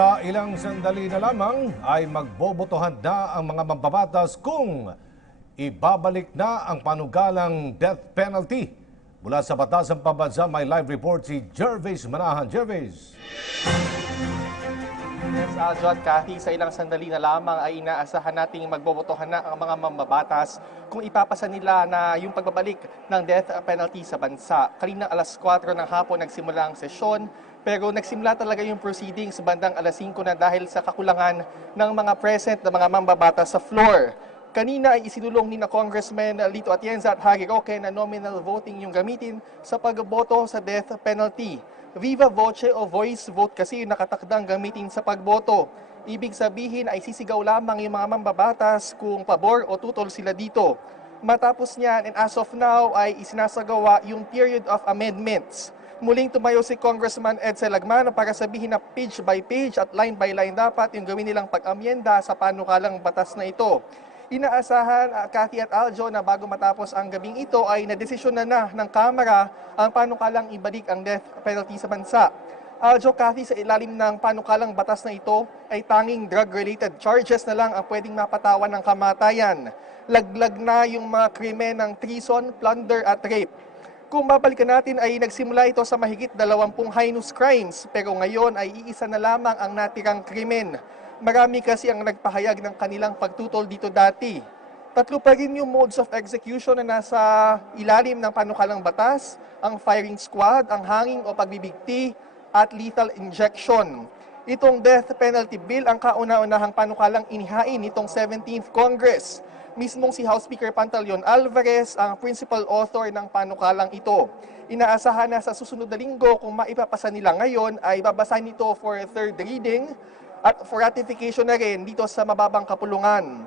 Sa ilang sandali na lamang ay magbobotohan na ang mga mambabatas kung ibabalik na ang panugalang death penalty. Mula sa Batasang Pambansa, may live report si Jervis Manahan. Jervis. Yes, Aljo at Cathy, sa ilang sandali na lamang ay inaasahan nating magbobotohan na ang mga mambabatas kung ipapasa nila na yung pagbabalik ng death penalty sa bansa. Kanina alas 4 ng hapon nagsimula ang sesyon, pero nagsimula talaga yung proceedings bandang alas 5 na dahil sa kakulangan ng mga present na mga mambabatas sa floor. Kanina ay isinulong ni na Congressman Lito Atienza at Harry Roque na nominal voting yung gamitin sa pagboto sa death penalty. Viva voce o voice vote kasi yung nakatakdang gamitin sa pagboto. Ibig sabihin ay sisigaw lamang yung mga mambabatas kung pabor o tutol sila dito. Matapos niyan, and as of now, ay isinasagawa yung period of amendments. Muling tumayo si Congressman Edsel Lagmano para sabihin na page by page at line by line dapat yung gawin nilang pag-amyenda sa panukalang batas na ito. Inaasahan, Cathy at Aljo, na bago matapos ang gabing ito ay nadesisyon na ng Kamara ang panukalang ibalik ang death penalty sa bansa. Aljo, Cathy, sa ilalim ng panukalang batas na ito ay tanging drug-related charges na lang ang pwedeng mapatawan ng kamatayan. Laglag na yung mga krimen ng treason, plunder at rape. Kung babalikan natin ay nagsimula ito sa mahigit 20 heinous crimes, pero ngayon ay iisa na lamang ang natirang krimen. Marami kasi ang nagpahayag ng kanilang pagtutol dito dati. Tatlo pa rin yung modes of execution na nasa ilalim ng panukalang batas, ang firing squad, ang hanging o pagbibigti, at lethal injection. Itong death penalty bill ang kauna-unahang panukalang inihain nitong 17th Congress. Mismong si House Speaker Pantaleon Alvarez ang principal author ng panukalang ito. Inaasahan na sa susunod na linggo kung maipapasa nila ngayon ay babasahin ito for third reading at for ratification na rin dito sa mababang kapulungan.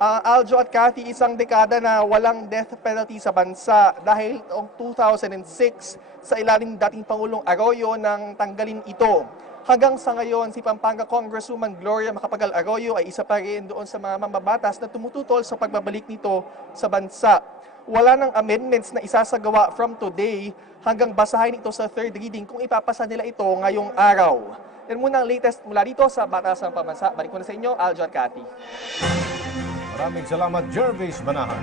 Aljo at Cathy, isang dekada na walang death penalty sa bansa dahil noong 2006 sa ilalim dating Pangulong Arroyo nang tanggalin ito. Hanggang sa ngayon, si Pampanga Congresswoman Gloria Macapagal Arroyo ay isa pa rin doon sa mga mambabatas na tumututol sa pagbabalik nito sa bansa. Wala nang amendments na isasagawa from today hanggang basahin ito sa third reading kung ipapasa nila ito ngayong araw. Yan muna ang latest mula dito sa Batasang Pambansa. Balik ko na sa inyo, Aljo at Cathy. Maraming salamat, Jervis Manahan.